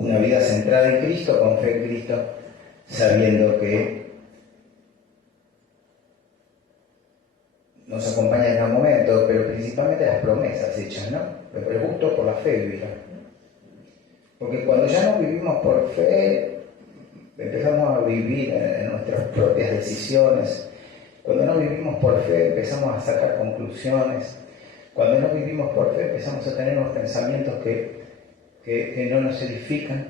una vida centrada en Cristo, con fe en Cristo, sabiendo que nos acompaña en cada momento, pero principalmente las promesas hechas, ¿no? Pero justo por la fe vivirá. Porque cuando ya no vivimos por fe, empezamos a vivir en nuestras propias decisiones. Cuando no vivimos por fe, empezamos a sacar conclusiones. Cuando no vivimos por fe, empezamos a tener unos pensamientos que no nos edifican.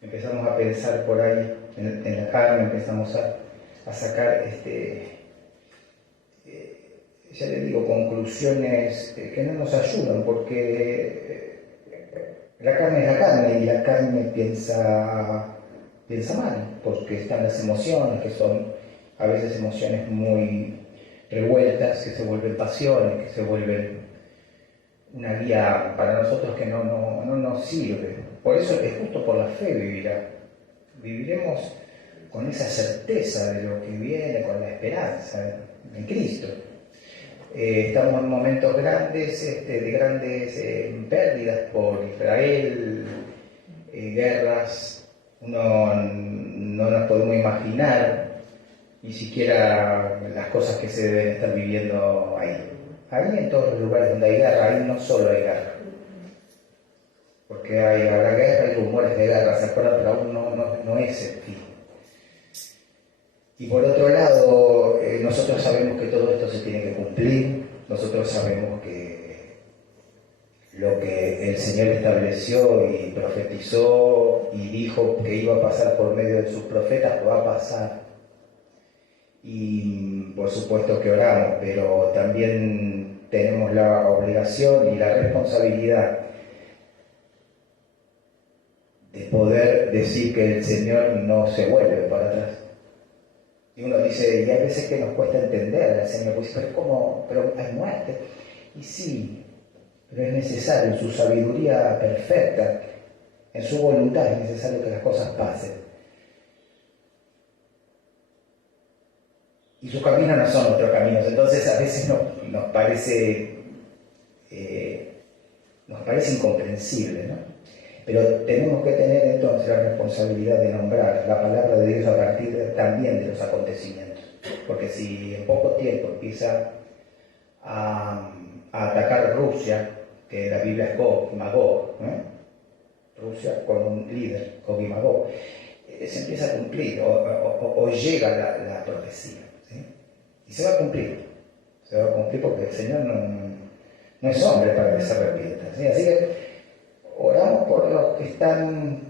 Empezamos a pensar por ahí en la carne, empezamos a sacar, ya les digo, conclusiones que no nos ayudan, porque la carne es la carne y la carne piensa mal, porque están las emociones, que son a veces emociones muy revueltas, que se vuelven pasiones, que se vuelven una guía para nosotros que no nos sirve. Por eso es justo por la fe viviremos con esa certeza de lo que viene, con la esperanza en Cristo. Estamos en momentos grandes, de grandes pérdidas por Israel, guerras, no nos podemos imaginar ni siquiera las cosas que se deben estar viviendo ahí. Ahí en todos los lugares donde hay guerra, ahí no solo hay guerra, porque habrá guerra y rumores de guerra, ¿se acuerdan? Pero aún no es el fin. Y por otro lado, nosotros sabemos que todo esto se tiene que cumplir, nosotros sabemos que lo que el Señor estableció y profetizó y dijo que iba a pasar por medio de sus profetas, va a pasar. Y por supuesto que oramos, pero también tenemos la obligación y la responsabilidad de poder decir que el Señor no se vuelve para atrás. Y uno dice, y hay veces que nos cuesta entender al Señor, pues, pero hay muerte. Y sí, pero es necesario, en su sabiduría perfecta, en su voluntad es necesario que las cosas pasen. Y sus caminos no son nuestros caminos, entonces a veces nos parece incomprensible, ¿no? Pero tenemos que tener entonces la responsabilidad de nombrar la palabra de Dios a partir también de los acontecimientos. Porque si en poco tiempo empieza a atacar Rusia, que la Biblia es Gog y Magog, Rusia con un líder, Gog y Magog, se empieza a cumplir o llega la profecía, ¿sí? Y se va a cumplir porque el Señor no es hombre para que se arrepienta, ¿sí? Así que oramos por los que están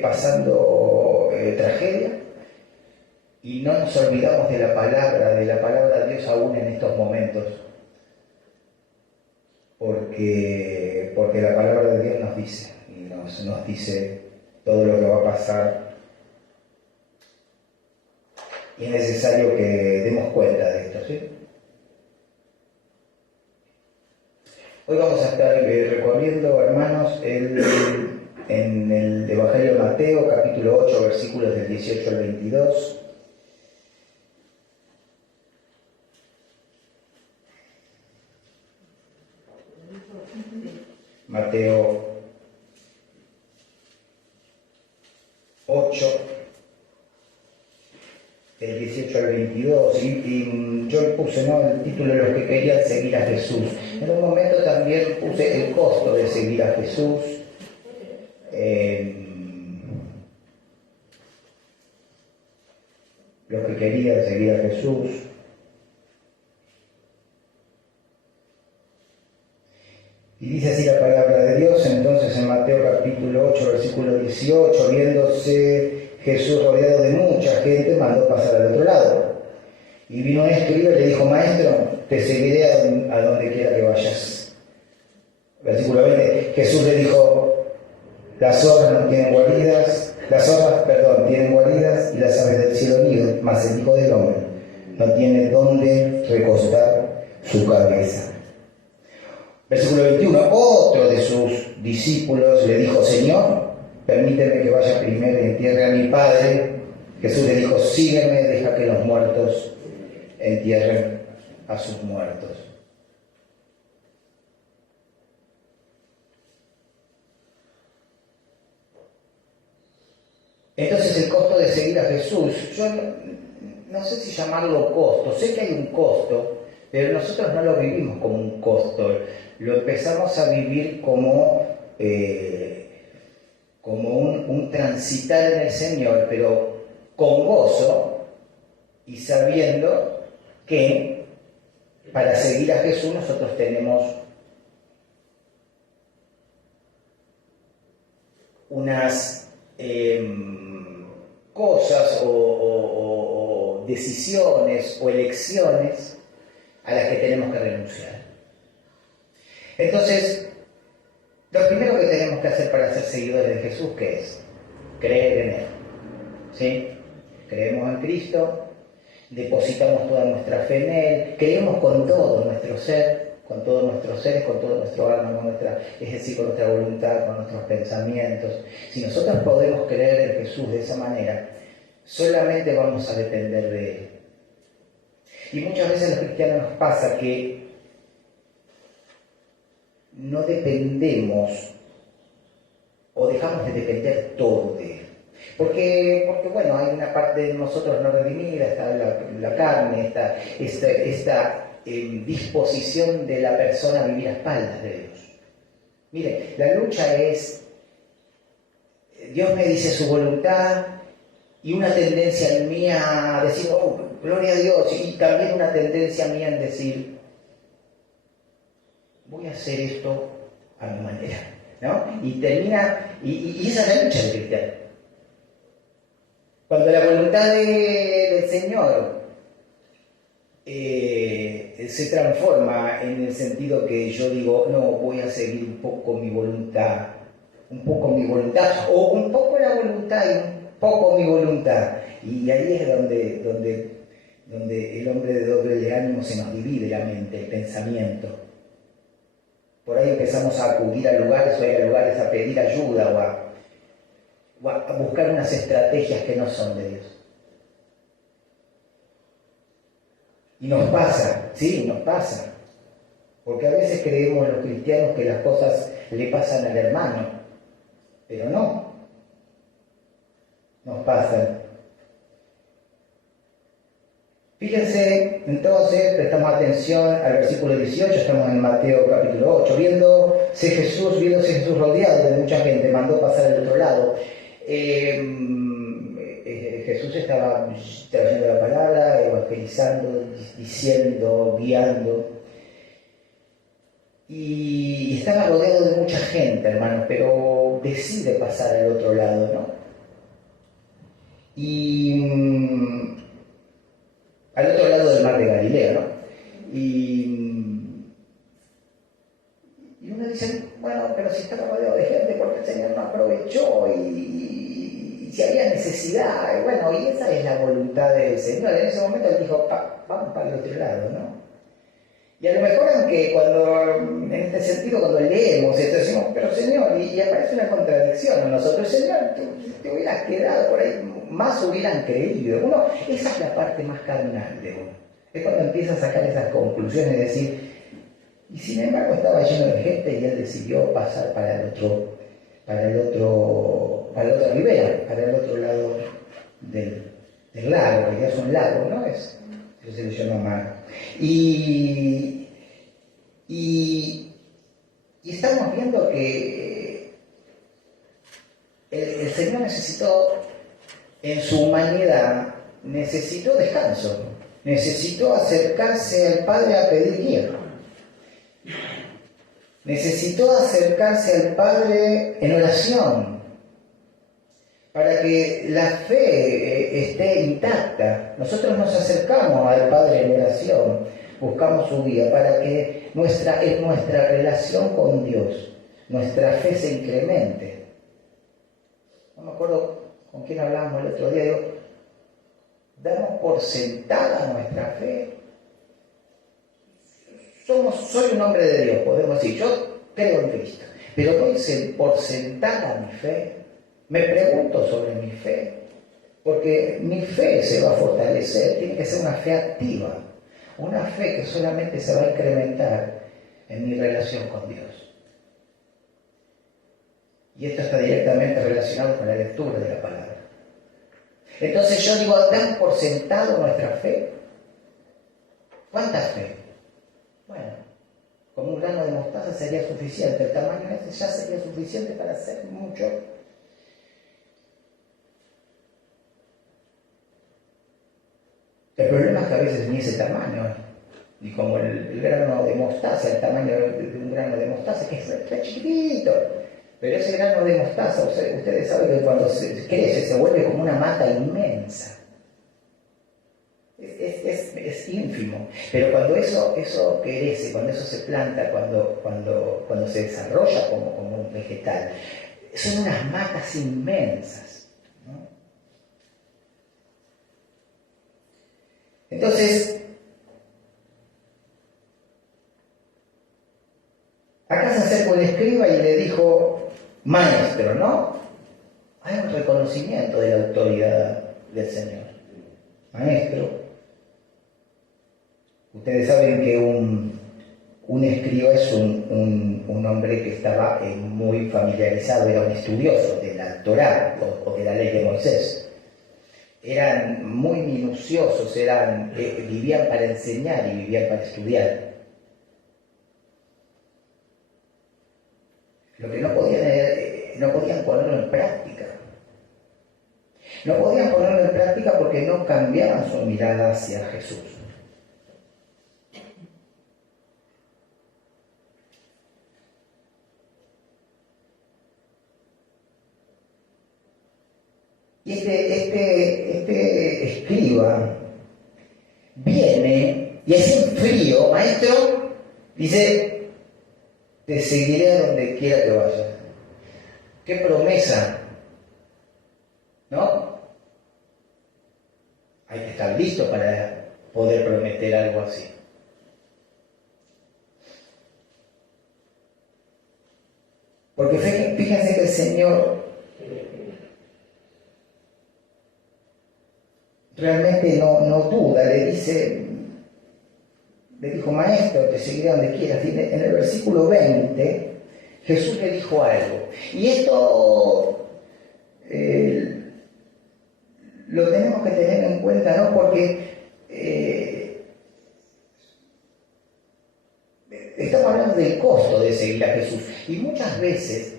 pasando tragedia y no nos olvidamos de la palabra de Dios aún en estos momentos, porque la palabra de Dios nos dice, y nos dice todo lo que va a pasar, y es necesario que demos cuenta de esto, ¿sí? Hoy vamos a estar recorriendo, hermanos, en el Evangelio de Mateo, capítulo 8, versículos del 18 al 22. Mateo 8, del 18 al 22, y yo puse, ¿no?, el título de los que querían seguir a Jesús. En un momento también puse el costo de seguir a Jesús. Los que querían seguir a Jesús. Y dice así la palabra de Dios, entonces en Mateo capítulo 8, versículo 18, viéndose Jesús rodeado de mucha gente, mandó pasar al otro lado. Y vino un escriba y le dijo, Maestro, te seguiré a donde quiera que vayas. Versículo 20, Jesús le dijo, las zorras tienen guaridas y las aves del cielo nidos, mas el Hijo del Hombre no tiene dónde recostar su cabeza. Versículo 21, otro de sus discípulos le dijo, Señor, permíteme que vaya primero y entierre a mi Padre. Jesús le dijo, sígueme, deja que los muertos entierren a sus muertos. Entonces el costo de seguir a Jesús, yo no sé si llamarlo costo, sé que hay un costo, pero nosotros no lo vivimos como un costo, lo empezamos a vivir como un transitar en el Señor, pero con gozo y sabiendo que para seguir a Jesús nosotros tenemos unas cosas o decisiones o elecciones a las que tenemos que renunciar. Entonces, lo primero que tenemos que hacer para ser seguidores de Jesús, ¿qué es? Creer en Él. ¿Sí? Creemos en Cristo, depositamos toda nuestra fe en Él, creemos con todo nuestro ser, con todos nuestros seres, con todo nuestro alma, es decir, con nuestra voluntad, con nuestros pensamientos. Si nosotros podemos creer en Jesús de esa manera, solamente vamos a depender de Él. Y muchas veces a los cristianos nos pasa que no dependemos o dejamos de depender todo de Él. Porque bueno, hay una parte de nosotros no redimida, está la carne, está esta disposición de la persona a vivir a espaldas de Dios. Mire, la lucha es, Dios me dice su voluntad y una tendencia mía a decir, oh, gloria a Dios, y también una tendencia mía en decir, voy a hacer esto a mi manera, ¿no? Y termina, y esa es la lucha del cristiano. Cuando la voluntad del Señor se transforma en el sentido que yo digo, no, voy a seguir un poco mi voluntad, o un poco la voluntad y un poco mi voluntad. Y ahí es donde el hombre de doble ánimo se nos divide la mente, el pensamiento. Por ahí empezamos a acudir a lugares o a ir a lugares a pedir ayuda o a buscar unas estrategias que no son de Dios. Y nos pasa, sí, nos pasa. Porque a veces creemos los cristianos que las cosas le pasan al hermano, pero no. Nos pasan. Fíjense, entonces, prestamos atención al versículo 18, estamos en Mateo capítulo 8. Viéndose Jesús rodeado de mucha gente, mandó pasar al otro lado. Jesús estaba trayendo la palabra, evangelizando, diciendo, guiando. Y estaba rodeado de mucha gente, hermanos, pero decide pasar al otro lado, ¿no? Y al otro lado del mar de Galilea, ¿no? Y uno dice, bueno, pero si estaba rodeado de gente, ¿por qué el Señor no aprovechó? Y si había necesidad, bueno, y esa es la voluntad del Señor. En ese momento él dijo, vamos para el otro lado, ¿no? Y a lo mejor, aunque en este sentido, cuando leemos esto, decimos, pero Señor, y aparece una contradicción en nosotros, Señor, te hubieras quedado por ahí, más hubieran creído. Esa es la parte más carnal de uno. Es cuando empieza a sacar esas conclusiones y decir, y sin embargo estaba lleno de gente y él decidió pasar para la otra ribera, para el otro lado del lago, que ya es un lago, ¿no? Eso se le llama mar. Y estamos viendo que el Señor necesitó, en su humanidad, necesitó descanso, necesitó acercarse al Padre a pedir guía, necesitó acercarse al Padre en oración, para que la fe esté intacta. Nosotros nos acercamos al Padre en oración, buscamos su guía para que nuestra relación con Dios, nuestra fe se incremente. No me acuerdo con quién hablamos el otro día, digo, damos por sentada nuestra fe. Soy un hombre de Dios, podemos decir, yo creo en Cristo, pero doy por sentada mi fe. Me pregunto sobre mi fe, porque mi fe se va a fortalecer, tiene que ser una fe activa, una fe que solamente se va a incrementar en mi relación con Dios. Y esto está directamente relacionado con la lectura de la palabra. Entonces yo digo, ¿dan por sentado nuestra fe? ¿Cuánta fe? Bueno, como un grano de mostaza sería suficiente, el tamaño ese ya sería suficiente para hacer mucho. El problema es que a veces ni ese tamaño, y como el grano de mostaza, el tamaño de un grano de mostaza, que es chiquitito, pero ese grano de mostaza, ustedes saben que cuando se crece se vuelve como una mata inmensa. Es ínfimo, pero cuando eso crece, cuando eso se planta, cuando se desarrolla como un vegetal, son unas matas inmensas, ¿no? Entonces, acá se acercó el escriba y le dijo, maestro, ¿no? Hay un reconocimiento de la autoridad del Señor. Maestro. Ustedes saben que un escriba es un hombre que estaba muy familiarizado, era un estudioso de la Torá o de la ley de Moisés. Eran muy minuciosos, vivían para enseñar y vivían para estudiar. Lo que no podían ponerlo en práctica. No podían ponerlo en práctica porque no cambiaban su mirada hacia Jesús. Y este escriba viene y es en frío, maestro, dice, te seguiré a donde quiera que vayas. ¡Qué promesa! ¿No? Hay que estar listo para poder prometer algo así. Porque fíjense que el Señor realmente no duda, le dijo, maestro, te seguiré donde quieras. En el versículo 20, Jesús le dijo algo. Y esto lo tenemos que tener en cuenta, ¿no? Porque estamos hablando del costo de seguir a Jesús. Y muchas veces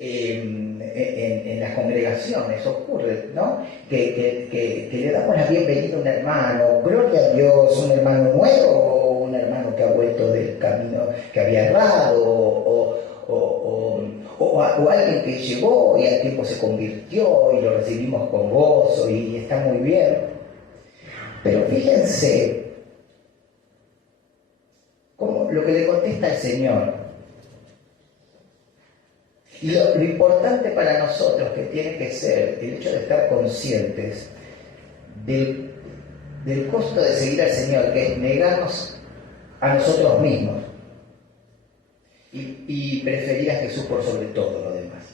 en las congregaciones ocurre, ¿no? Que le damos la bienvenida a un hermano, gloria a Dios, un hermano nuevo o un hermano que ha vuelto del camino que había errado o alguien que llegó y al tiempo se convirtió y lo recibimos con gozo y está muy bien. Pero fíjense cómo lo que le contesta el Señor. Y lo importante para nosotros que tiene que ser el hecho de estar conscientes del costo de seguir al Señor, que es negarnos a nosotros mismos y preferir a Jesús por sobre todo lo demás.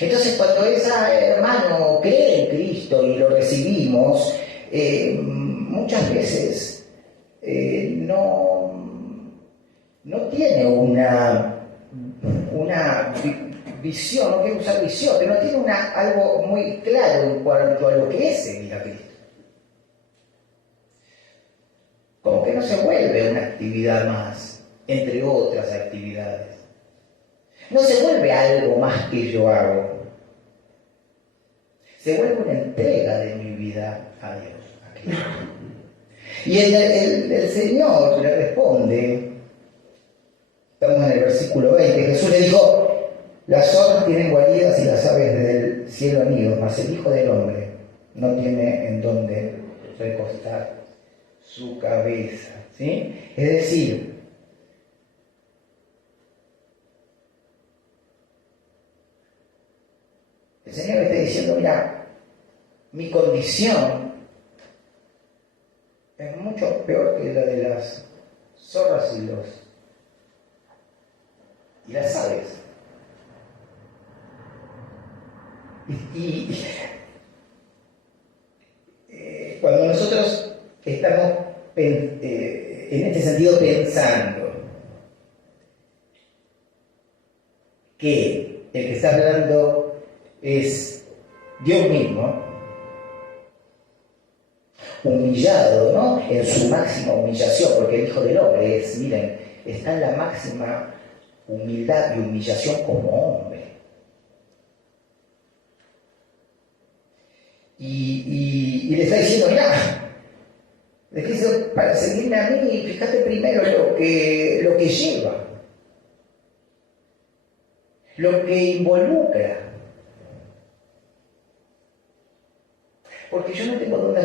Entonces, cuando ese hermano cree en Cristo y lo recibimos, muchas veces no tiene una visión, no quiero usar visión, pero no tiene algo muy claro en cuanto a lo que es seguir a Cristo. Como que no se vuelve una actividad más, entre otras actividades. No se vuelve algo más que yo hago. Se vuelve una entrega de mi vida a Dios, a Cristo. Y el Señor le responde, estamos en el versículo 20, Jesús le dijo, las zorras tienen guaridas y las aves del cielo nidos, mas el Hijo del Hombre no tiene en dónde recostar su cabeza, ¿sí? Es decir, el Señor está diciendo, mira, mi condición es mucho peor que la de las zorras y las aves. Y cuando nosotros estamos en este sentido pensando que el que está hablando es Dios mismo, humillado, ¿no? En su máxima humillación, porque el Hijo del Hombre es, miren, está en la máxima humildad y humillación como hombre. Y le está diciendo, mirá, para seguirme a mí, fíjate primero lo que lleva, lo que involucra. Porque yo no tengo dónde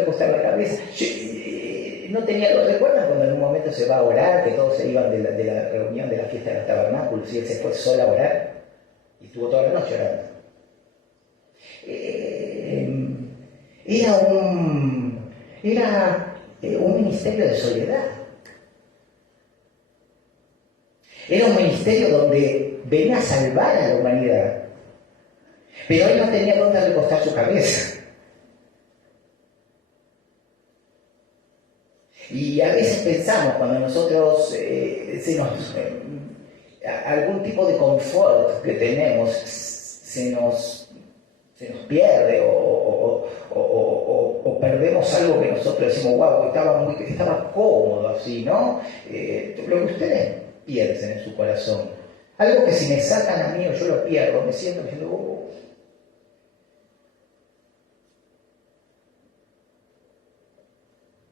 recostar la cabeza. No tenía los recuerdos cuando en un momento se va a orar, que todos se iban de la reunión de la fiesta de los tabernáculos y él se fue solo a orar y estuvo toda la noche orando. Era un ministerio de soledad. Era un ministerio donde venía a salvar a la humanidad. Pero él no tenía dónde recostar su cabeza. Y a veces pensamos, cuando nosotros algún tipo de confort que tenemos se nos pierde o perdemos algo que nosotros decimos, wow, estaba cómodo así, ¿no? Lo que ustedes piensen en su corazón. Algo que si me sacan a mí o yo lo pierdo, me siento diciendo,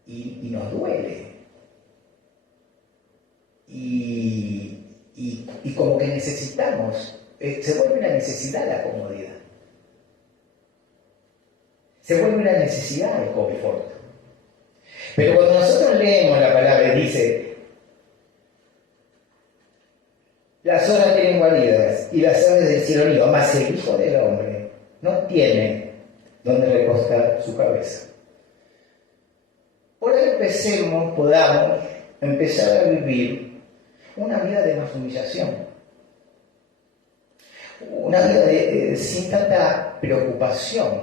y nos duele. Y como que necesitamos, se vuelve una necesidad la comodidad. Se vuelve una necesidad el confort. Pero cuando nosotros leemos la palabra y dice, las horas tienen guaridas y las aves del cielo nido, mas el Hijo del Hombre no tiene donde recostar su cabeza. Por ahí podamos empezar a vivir una vida de más humillación, una vida sin tanta preocupación,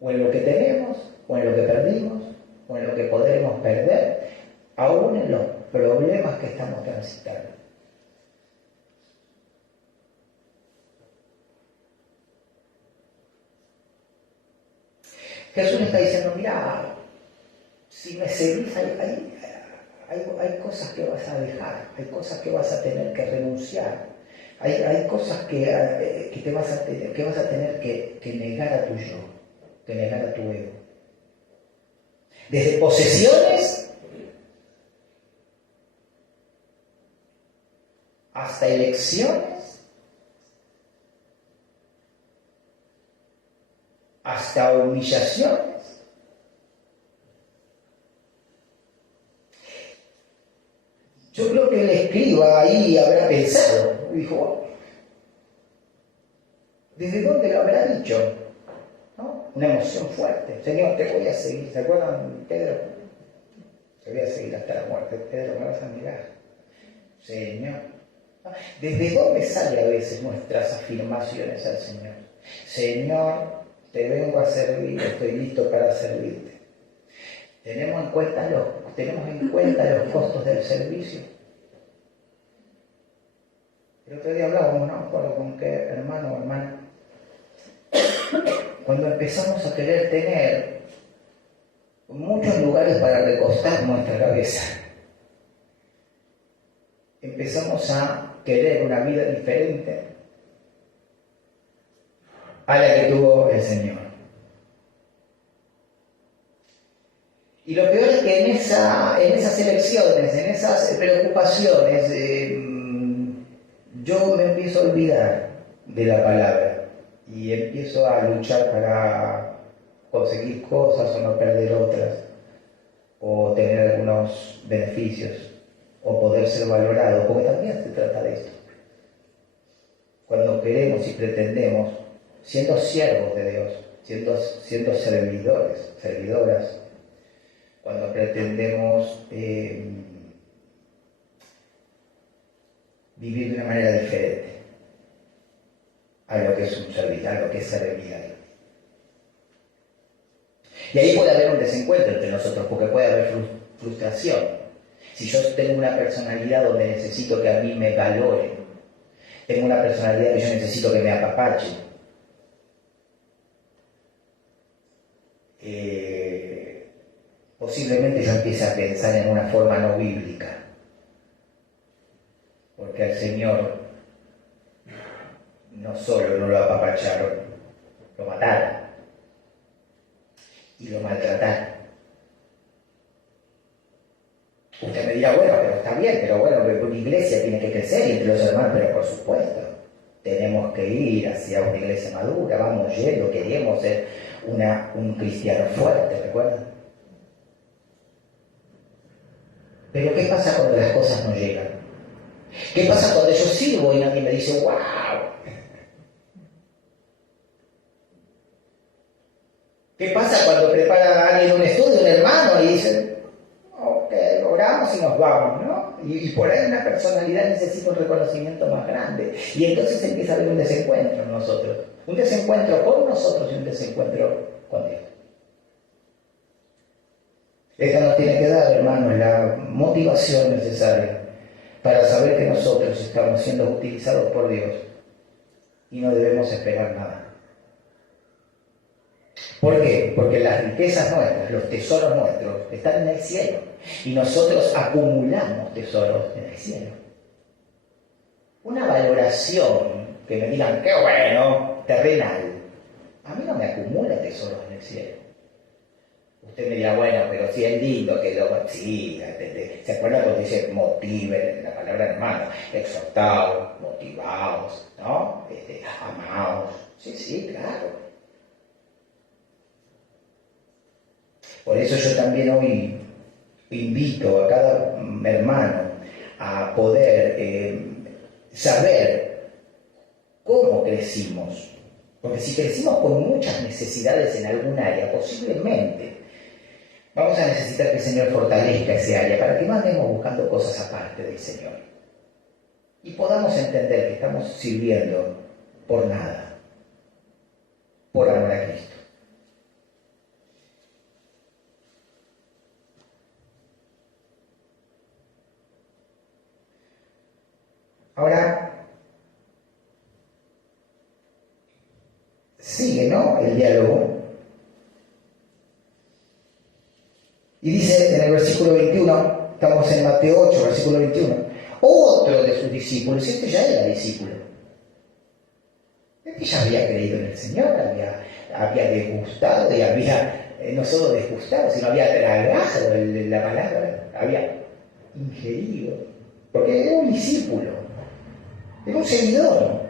o en lo que tenemos, o en lo que perdimos, o en lo que podremos perder, aún en los problemas que estamos transitando. Jesús está diciendo, mira, si me seguís, hay cosas que vas a dejar, hay cosas que vas a tener que renunciar, hay cosas que vas a tener que negar a tu yo, que negar a tu ego. Desde posesiones hasta elecciones, hasta humillaciones. Yo creo que el escriba ahí habrá pensado, dijo, ¿desde dónde lo habrá dicho? ¿No? Una emoción fuerte. Señor, te voy a seguir. ¿Se acuerdan, Pedro? Te voy a seguir hasta la muerte. Pedro, me vas a mirar. Señor. ¿Desde dónde salen a veces nuestras afirmaciones al Señor? Señor, te vengo a servir, estoy listo para servirte. ¿Tenemos en cuenta los costos del servicio? El otro día hablábamos, no me acuerdo con qué hermano o hermana. Cuando empezamos a querer tener muchos lugares para recostar nuestra cabeza, empezamos a querer una vida diferente a la que tuvo el Señor. Y lo peor es que en esas elecciones, en esas preocupaciones, yo me empiezo a olvidar de la palabra y empiezo a luchar para conseguir cosas o no perder otras, o tener algunos beneficios, o poder ser valorado, porque también se trata de esto. Cuando queremos y pretendemos, siendo siervos de Dios, siendo servidoras, cuando pretendemos vivir de una manera diferente a lo que es un servicio, a lo que es servir a Dios. Y ahí puede haber un desencuentro entre nosotros, porque puede haber frustración. Si yo tengo una personalidad donde necesito que a mí me valoren, tengo una personalidad que yo necesito que me apapache, posiblemente yo empiece a pensar en una forma no bíblica, porque al Señor no solo no lo apapacharon, lo mataron y lo maltrataron. Usted me dirá, bueno, pero está bien, pero bueno, una iglesia tiene que crecer y entre los hermanos, pero por supuesto, tenemos que ir hacia una iglesia madura, vamos yendo, queremos ser un cristiano fuerte, ¿recuerdan? Pero ¿qué pasa cuando las cosas no llegan? ¿Qué pasa cuando yo sirvo y nadie me dice, wow? ¿Qué pasa cuando prepara a alguien un estudio, un hermano, y dice, ok, oramos y nos vamos, ¿no? Y por ahí una personalidad necesita un reconocimiento más grande. Y entonces empieza a haber un desencuentro en nosotros. Un desencuentro con nosotros y un desencuentro con Dios. Esto nos tiene que dar, hermanos, la motivación necesaria para saber que nosotros estamos siendo utilizados por Dios y no debemos esperar nada. ¿Por qué? Porque las riquezas nuestras, los tesoros nuestros, están en el cielo y nosotros acumulamos tesoros en el cielo. Una valoración que me digan, qué bueno, terrenal, a mí no me acumula tesoros en el cielo. Usted me dirá, bueno, pero si es lindo que lo... Sí, ¿se acuerda cuando dice motiven, la palabra hermano? Exhortados, motivados, ¿no? Amados. Sí, claro. Por eso yo también hoy invito a cada hermano a poder saber cómo crecimos. Porque si crecimos con muchas necesidades en algún área, posiblemente vamos a necesitar que el Señor fortalezca ese área para que no andemos buscando cosas aparte del Señor. Y podamos entender que estamos sirviendo por nada, por amor a Cristo. Ahora, sigue, ¿no?, el diálogo. Y dice en el versículo 21, estamos en Mateo 8, versículo 21, otro de sus discípulos, este ya era discípulo, este ya había creído en el Señor, había degustado y había, no solo degustado, sino había tragado la palabra, había ingerido, porque era un discípulo, era un seguidor.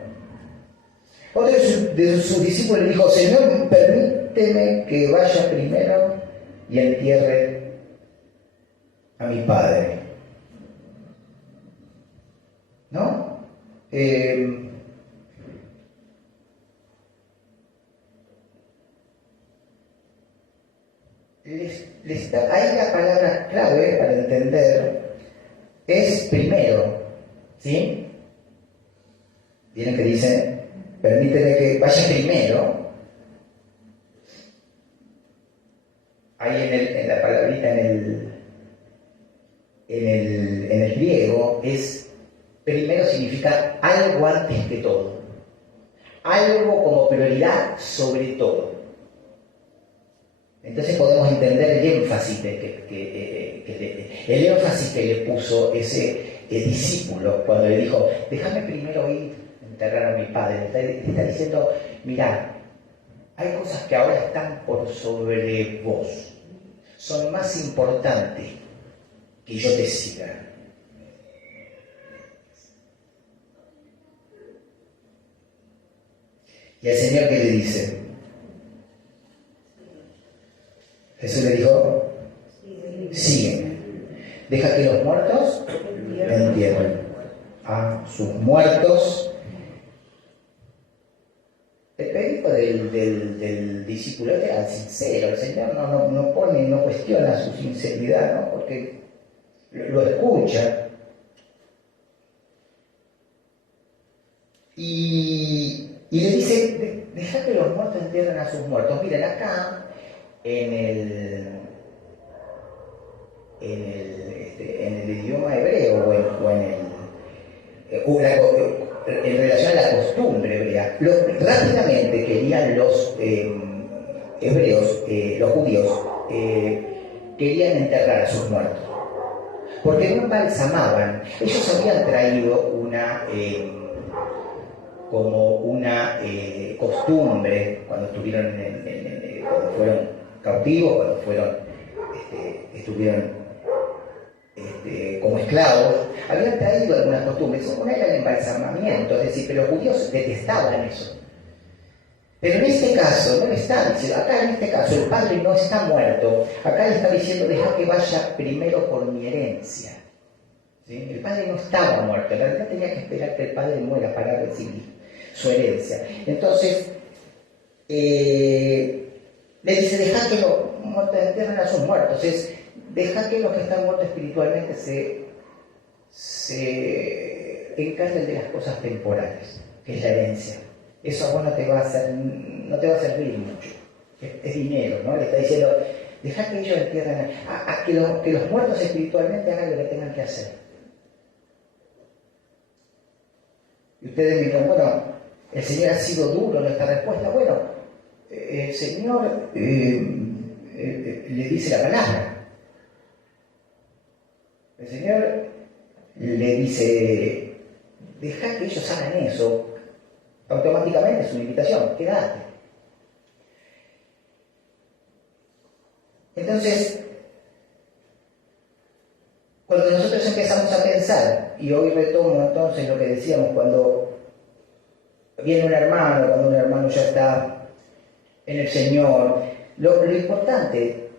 Otro de sus discípulos le dijo, Señor, permíteme que vaya primero y entierre a mi padre. ¿No? Ahí la palabra clave para entender es primero, ¿sí? Tienen que dice, permíteme que vaya primero. Ahí en la palabrita en el griego es primero, significa algo antes que todo, algo como prioridad sobre todo. Entonces podemos entender el énfasis que le puso ese discípulo cuando le dijo, déjame primero ir a enterrar a mi padre. Le está diciendo, mirá, hay cosas que ahora están por sobre vos, son más importantes que yo te siga. Y el Señor, ¿qué le dice? Jesús le dijo, sígueme, deja que los muertos me entierren a sus muertos. El pedido del discípulo era sincero, el Señor no cuestiona su sinceridad, ¿no? Porque lo escucha. Y le dice, deja que los muertos entierren a sus muertos. Miren, acá en el idioma hebreo en relación a la costumbre hebrea, rápidamente querían hebreos, los judíos, querían enterrar a sus muertos, porque no embalsamaban. Ellos habían traído como una costumbre cuando estuvieron cuando fueron cautivos, cuando estuvieron como esclavos, habían traído algunas costumbres. Una era el embalsamamiento, es decir, pero los judíos detestaban eso. Pero en este caso, no le está diciendo, acá en este caso el padre no está muerto, acá le está diciendo, deja que vaya primero por mi herencia. ¿Sí? El padre no estaba muerto, en realidad tenía que esperar que el padre muera para recibir su herencia. Entonces, le dice, deja que los muertos entierren a sus muertos, deja que los que están muertos espiritualmente se encarguen de las cosas temporales, que es la herencia. Eso a vos no te va a servir mucho. Es dinero, ¿no? Le está diciendo, deja que ellos entierren, que los muertos espiritualmente hagan lo que tengan que hacer. Y ustedes me dirán, bueno, el Señor ha sido duro en esta respuesta. Bueno, el Señor le dice la palabra. El Señor le dice, deja que ellos hagan eso. Automáticamente es una invitación, quédate. Entonces, cuando nosotros empezamos a pensar, y hoy retomo entonces lo que decíamos, cuando viene un hermano, cuando un hermano ya está en el Señor, lo importante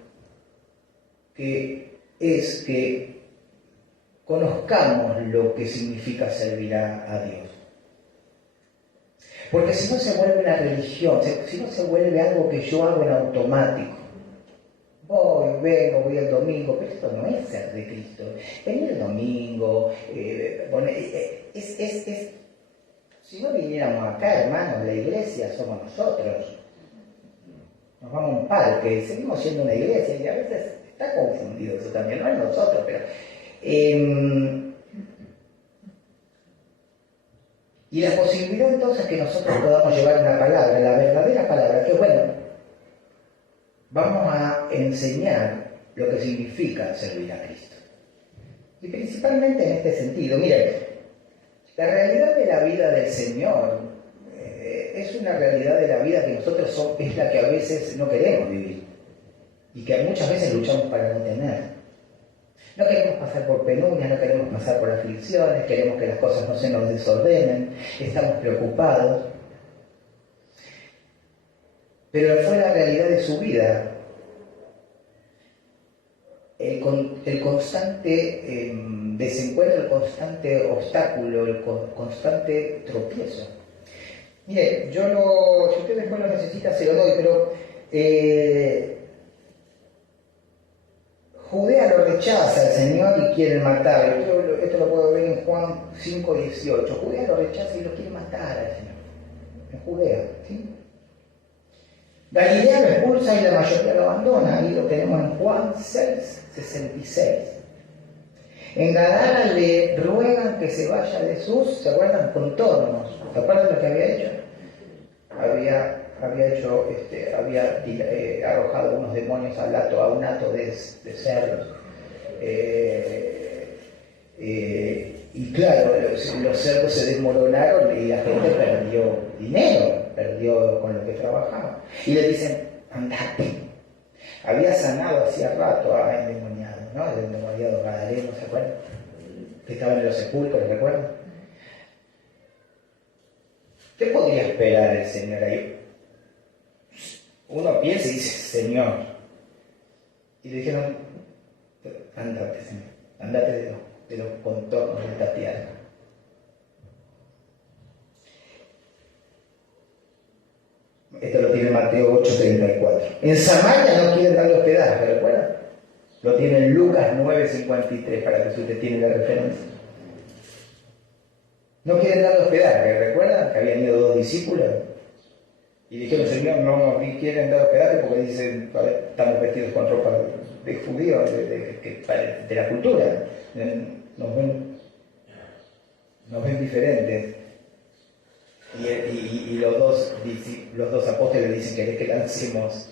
es que conozcamos lo que significa servir a Dios. Porque si no se vuelve una religión, si no se vuelve algo que yo hago en automático. Voy el domingo, pero esto no es ser de Cristo. Venir el domingo, si no viniéramos acá, hermanos, la iglesia somos nosotros. Nos vamos a un parque, seguimos siendo una iglesia y a veces está confundido eso también, no es nosotros, pero... y la posibilidad entonces que nosotros podamos llevar una palabra, la verdadera palabra, que bueno, vamos a enseñar lo que significa servir a Cristo. Y principalmente en este sentido, miren, la realidad de la vida del Señor es una realidad de la vida que nosotros es la que a veces no queremos vivir y que muchas veces luchamos para no tener. No queremos pasar por penurias, no queremos pasar por aflicciones, queremos que las cosas no se nos desordenen, estamos preocupados. Pero fue la realidad de su vida, el constante desencuentro, el constante obstáculo, el constante tropiezo. Mire, si usted después lo necesita se lo doy, pero Judea lo rechaza al Señor y quiere matarlo. Esto lo puedo ver en Juan 5:18. Judea lo rechaza y lo quiere matar al Señor. En Judea, ¿sí? Galilea lo expulsa y la mayoría lo abandona. Ahí lo tenemos en Juan 6:66. En Gadara le ruegan que se vaya de ¿se acuerdan? Contornos. ¿Se acuerdan lo que había hecho? Había arrojado unos demonios a un hato de cerdos. Y claro, los cerdos se desmoronaron y la gente perdió dinero, perdió con lo que trabajaba. Y le dicen, andate. Había sanado hacía rato a endemoniado, ¿no? El endemoniado gadareno, ¿se acuerdan? Que estaban en los sepulcros, ¿se acuerdan? ¿Qué podría esperar el Señor ahí? Uno piensa y dice, Señor. Y le dijeron, andate, Señor, andate de los contornos de esta tierra. Esto lo tiene Mateo 8:34. En Samaria no quieren darle hospedaje, ¿recuerdan? Lo tiene en Lucas 9:53, para que usted tiene la referencia. No quieren darle hospedaje, ¿recuerdan? Que habían ido 2 discípulos. Y dijeron, Señor, no nos quieren dar hospedaje porque dicen, estamos vestidos con ropa de judíos, de la cultura. Nos ven diferentes. Y los dos apóstoles dicen, ¿querés que lancemos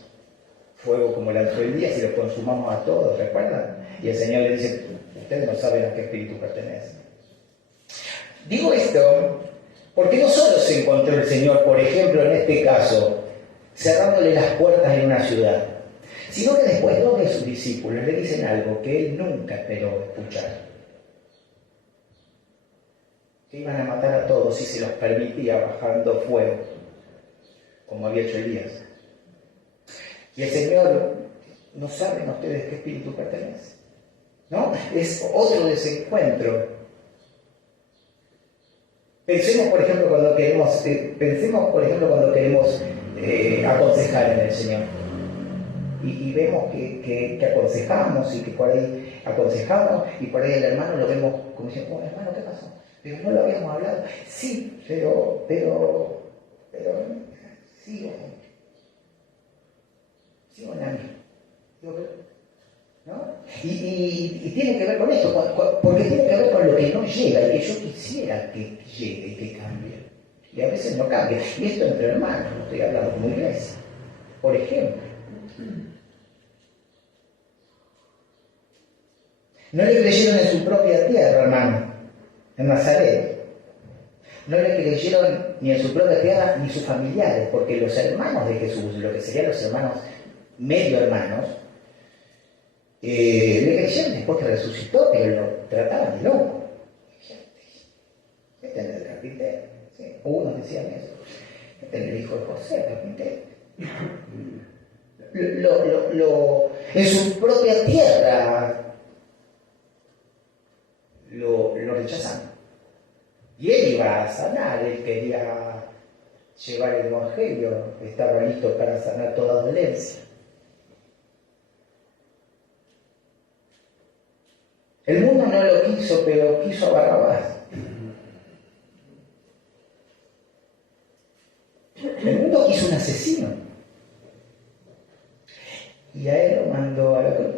fuego como lanzó Elías y los consumamos a todos, ¿recuerdan? Y el Señor le dice, ustedes no saben a qué espíritu pertenecen. Digo esto porque no solo se encontró el Señor, por ejemplo, en este caso, cerrándole las puertas en una ciudad, sino que después dos de sus discípulos le dicen algo que él nunca esperó escuchar. Que iban a matar a todos si se los permitía bajando fuego, como había hecho Elías. Y el Señor, no saben ustedes qué espíritu pertenece, ¿no? Es otro desencuentro. Pensemos, por ejemplo, cuando queremos aconsejar en el Señor. Y vemos que aconsejamos y que por ahí aconsejamos y por ahí el hermano lo vemos como diciendo, oh, hermano, ¿qué pasó? Pero no lo habíamos hablado. Sí, pero sigo en la misma. ¿No? Y tiene que ver con esto, porque tiene que ver con lo que no llega y que yo quisiera que llegue y que cambie. Y a veces no cambia. Y esto entre hermanos, no estoy hablando como iglesia. Por ejemplo, no le creyeron en su propia tierra, hermano, en Nazaret. No le creyeron ni en su propia tierra ni sus familiares, porque los hermanos de Jesús, lo que serían los hermanos, medio hermanos, le creyeron después que resucitó, pero lo trataban de loco. Este es el carpintero. ¿Sí? Unos decían eso. Este es el hijo de José, carpintero. En su propia tierra lo rechazaron. Y él iba a sanar, él quería llevar el evangelio, estaba listo para sanar toda dolencia. El mundo no lo quiso, pero quiso a Barrabás. El mundo quiso un asesino. Y a él lo mandó a la cruz.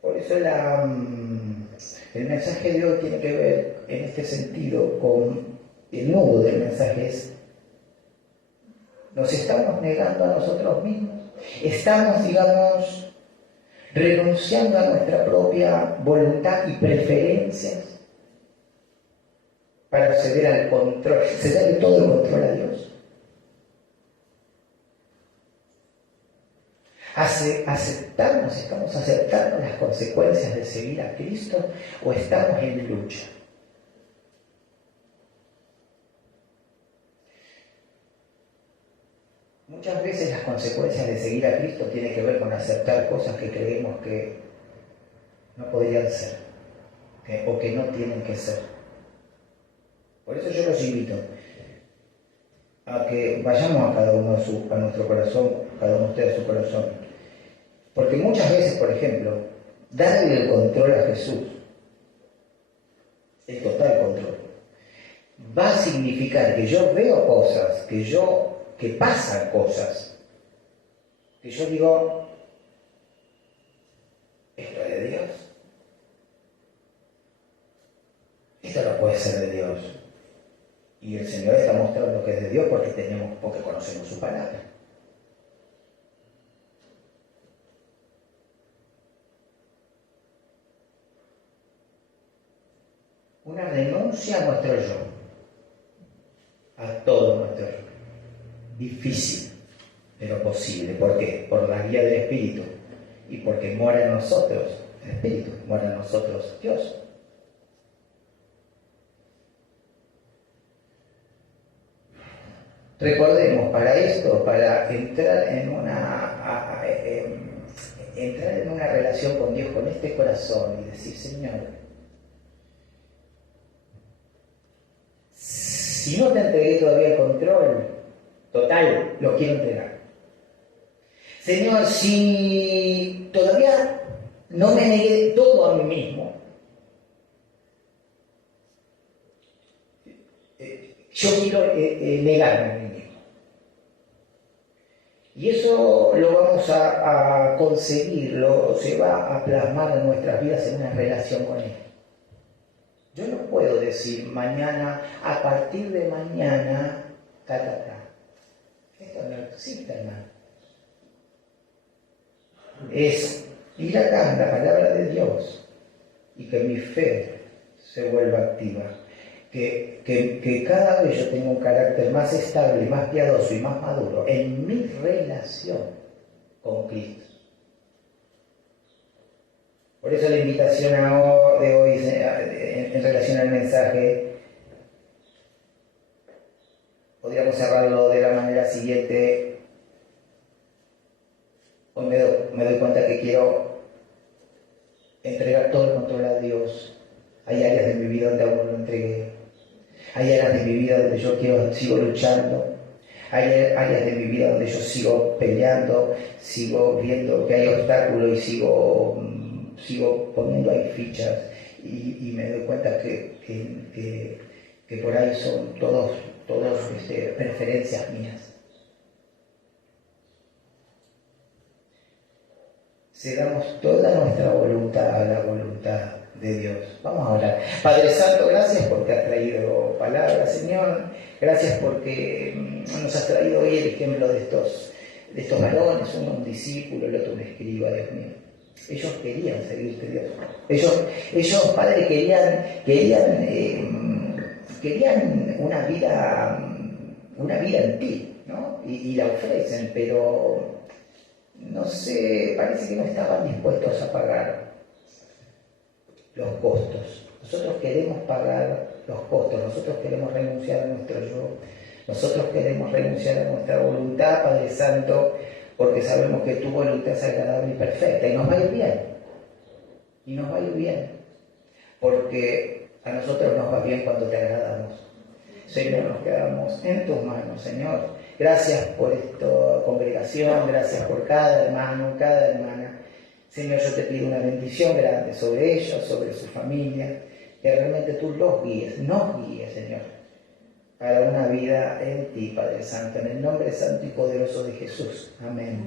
Por eso el mensaje de hoy tiene que ver en este sentido con el nudo del mensaje es: nos estamos negando a nosotros mismos, estamos, digamos, renunciando a nuestra propia voluntad y preferencias para ceder al control, cederle todo el control a Dios. ¿Estamos aceptando las consecuencias de seguir a Cristo o estamos en lucha? Muchas veces las consecuencias de seguir a Cristo tienen que ver con aceptar cosas que creemos que no podrían ser o que no tienen que ser. Por eso yo los invito a que vayamos a cada uno a nuestro corazón, cada uno de ustedes a su corazón. Porque muchas veces, por ejemplo, darle el control a Jesús, el total control, va a significar que yo veo cosas, que pasan cosas, que yo digo, ¿esto es de Dios? Esto no puede ser de Dios. Y el Señor está mostrando que es de Dios porque conocemos su palabra. Una renuncia a nuestro yo, a todo nuestro yo. Difícil, pero posible. ¿Por qué? Por la guía del Espíritu y porque mora en nosotros el Espíritu, mora en nosotros Dios. Recordemos, para esto, para entrar en una relación con Dios, con este corazón y decir, Señor, si no te entregué todavía el control total, lo quiero entregar. Señor, si todavía no me negué todo a mí mismo, yo quiero negarme a mí mismo. Y eso lo vamos a conseguir, se va a plasmar en nuestras vidas en una relación con Él. Yo no puedo decir mañana, a partir de mañana, ta, ta, ta. Esto no existe, hermano. Es ir acá en la palabra de Dios y que mi fe se vuelva activa. Que cada vez yo tenga un carácter más estable, más piadoso y más maduro en mi relación con Cristo. Por eso la invitación de hoy en relación al mensaje, podríamos cerrarlo de la manera siguiente. Hoy me doy cuenta que quiero entregar todo el control a Dios. Hay áreas de mi vida donde aún no lo entregué. Hay áreas de mi vida donde yo sigo luchando. Hay áreas de mi vida donde yo sigo peleando, sigo viendo que hay obstáculos y sigo poniendo ahí fichas. Y me doy cuenta que por ahí son todos preferencias mías. Cedamos toda nuestra voluntad a la voluntad de Dios. Vamos a orar. Padre Santo, gracias porque has traído palabras, Señor. Gracias porque nos has traído hoy el ejemplo de estos varones, uno un discípulo, el otro un escriba, Dios mío. Ellos querían seguirte, Dios. Ellos, Padre, querían una vida en ti, ¿no? Y la ofrecen, pero no sé, parece que no estaban dispuestos a pagar los costos. Nosotros queremos pagar los costos, nosotros queremos renunciar a nuestro yo, nosotros queremos renunciar a nuestra voluntad, Padre Santo, porque sabemos que tu voluntad es agradable y perfecta, y nos va a ir bien, porque a nosotros nos va bien cuando te agradamos. Señor, nos quedamos en tus manos, Señor. Gracias por esta congregación, gracias por cada hermano, cada hermana. Señor, yo te pido una bendición grande sobre ellos, sobre su familia, que realmente tú nos guíes, Señor, para una vida en ti, Padre Santo, en el nombre santo y poderoso de Jesús. Amén.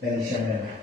Bendición, hermano.